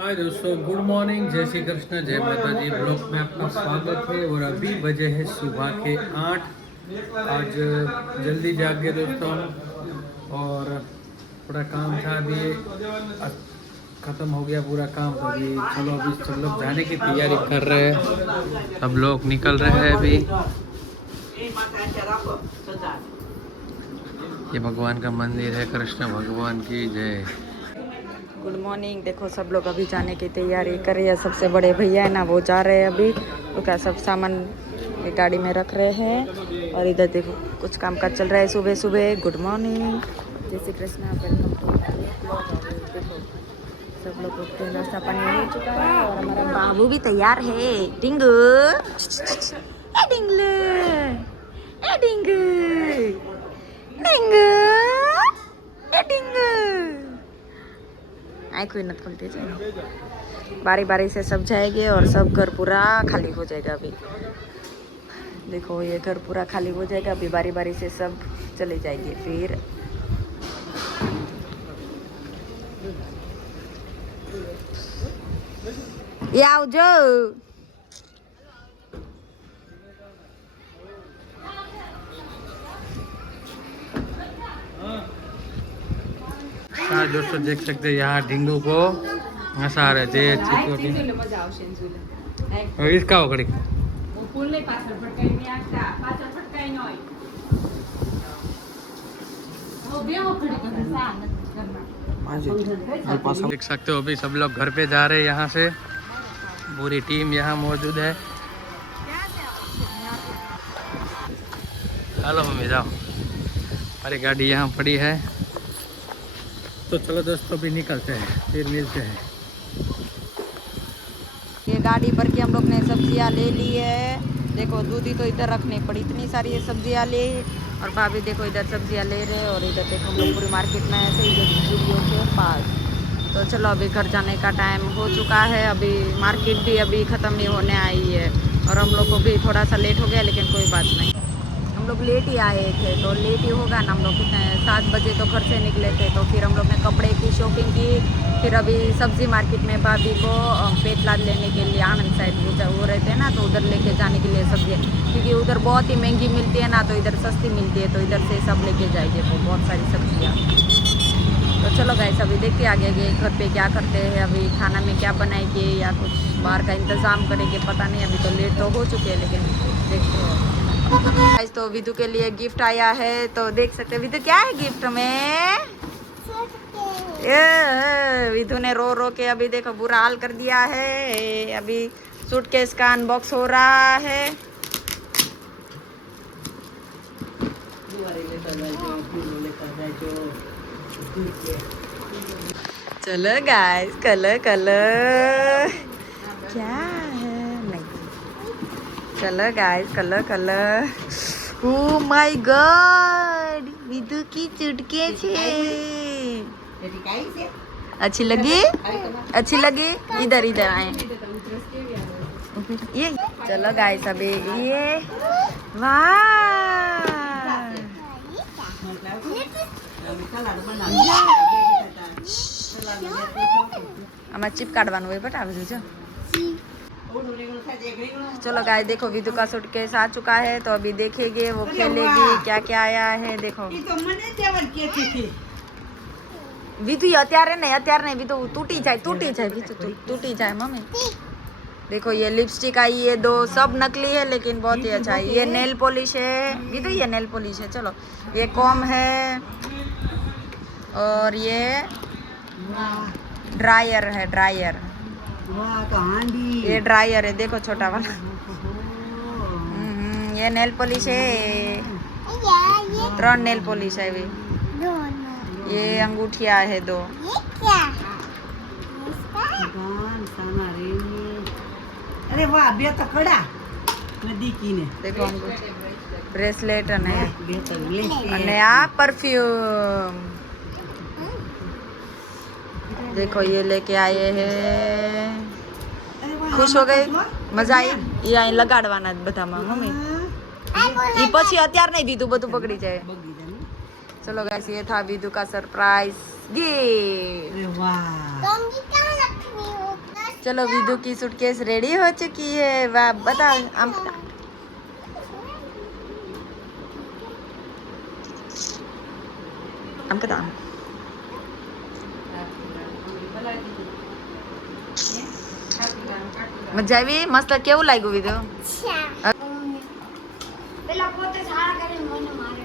हाय दोस्तों, good morning, जय श्री कृष्ण, जय माता जी। ब्लॉग में आपका स्वागत है। और अभी बजे है सुबह के 8। आज जल्दी जाग गए दोस्तों और थोड़ा काम था अभी ख़त्म हो गया पूरा काम। तो अभी चलो अभी सब लोग जाने की तैयारी कर रहे हैं। सब लोग निकल रहे हैं अभी। ये भगवान का मंदिर है, कृष्ण भगवान की जय। Good morning. देखो सब लोग अभी जाने की तैयारी कर रही है। सबसे बड़े भैया है ना, वो जा रहे हैं अभी। उनका सब सामान गाड़ी में रख रहे हैं। और इधर देखो कुछ काम काज चल रहा है सुबह सुबह। गुड मॉर्निंग, जय श्री कृष्णा, वेलकम टू देखो सब लोग उठते हैं, नाश्ता पानी हो चुका है। और हमारा बाबू भी तैयार है। टिंगू ए टिंगलू, ए टिंगू, टिंगू, ए टिंगू। आँख हुई नत खुलती है। बारी बारी से सब जाएंगे और सब घर पूरा खाली हो जाएगा। अभी देखो ये घर पूरा खाली हो जाएगा। अभी बारी बारी से सब चले जाएंगे। फिर ये आओ जो हाँ दोस्तों, देख सकते हैं यहाँ ढिंगू को हंसा रहे थे। इसका हो खड़ी देख सकते हो। अभी सब लोग घर पे जा रहे हैं। यहाँ से पूरी टीम यहाँ मौजूद है। चलो मम्मी जाओ, हमारी गाड़ी यहाँ पड़ी है। तो चलो दोस्तों अभी निकलते हैं, फिर मिलते हैं। ये गाड़ी भर के हम लोग ने सब्जियां ले ली है। देखो दूधी तो इधर रखनी पड़ी, इतनी सारी ये सब्जियां ले। और भाभी देखो इधर सब्जियां ले रहे हैं। और इधर देखो हम लोग पूरी मार्केट में आए थे, इधर स्टूडियो के पास। तो चलो अभी घर जाने का टाइम हो चुका है। अभी मार्केट भी अभी ख़त्म नहीं होने आई है। और हम लोग को भी थोड़ा सा लेट हो गया, लेकिन कोई बात नहीं। हम लोग लेट ही आए थे तो लेट ही होगा ना। हम लोग कितने 7 बजे तो घर से निकले थे। तो फिर हम लोग ने कपड़े की शॉपिंग की। फिर अभी सब्जी मार्केट में भाभी को पेटलाद लेने के लिए आनंद साइड वो रहते हैं ना, तो उधर लेके जाने के लिए सब्जी, क्योंकि उधर बहुत ही महंगी मिलती है ना, तो इधर सस्ती मिलती है। तो इधर से सब लेके जाएंगे तो बहुत सारी सब्जियाँ। तो चलो गाइस अभी देखते आगे आगे घर पे क्या करते हैं। अभी खाना में क्या बनाएंगे या कुछ बाहर का इंतज़ाम करेंगे, पता नहीं। अभी तो लेट तो हो चुके हैं, लेकिन देखते हैं। गाइस तो विदु के लिए गिफ्ट आया है, तो देख सकते हैं। विदु क्या है गिफ्ट में? विदु ने रो रो के अभी देखो बुरा हाल कर दिया है। अभी सूटकेस का अनबॉक्स हो रहा है। चलो गाइस कलर कलर क्या है? नहीं, चलो guys colour colour. Oh my God, विदु की चुटके छे। अच्छी लगी? अच्छी लगी? इधर इधर आए ये। चलो गाइस अभी ये वाह, આમાં ચીપ કાઢવાનું હોય બટ આવી જજો। चलो गाइस देखो विदु का सूटकेस आ चुका है। तो अभी देखेंगे वो खेलेगी क्या क्या आया है। देखो विदु અત્યારે नहीं विदु टूटी जाए विदु टूटी जाए मम्मी। देखो ये लिपस्टिक आई है 2, सब नकली है लेकिन बहुत ही अच्छा है। ये नेल पॉलिश है विदु, ये नेल पॉलिश है। चलो ये कॉम है। और ये ड्रायर है, ड्रायर। ये ड्रायर है, देखो छोटा वाला। ये नेल पॉलिश है, 3 नेल पॉलिश है भी। ये अंगूठिया है 2। अरे वाह, बे तो कड़ा नदी की ने देखो अंगूठी, ब्रेसलेट અને આ परफ्यूम। देखो ये लेके आए हैं। खुश हो गई? मजा आई? ये અહીં લગાડવાના બધામાં મમ્મી। ये પછી અત્યાર નહીં દીધું, બધું બગડી જાય। चलो गाइस ये था विदु का सरप्राइज गिफ्ट। चलो विदु की सूटकेस रेडी हो चुकी है वाह बताओ आम कदा મજા આવી મસ્ત કેવું લાગ્યું વિદુ પેલા પોતે સારા કરીને મને મારે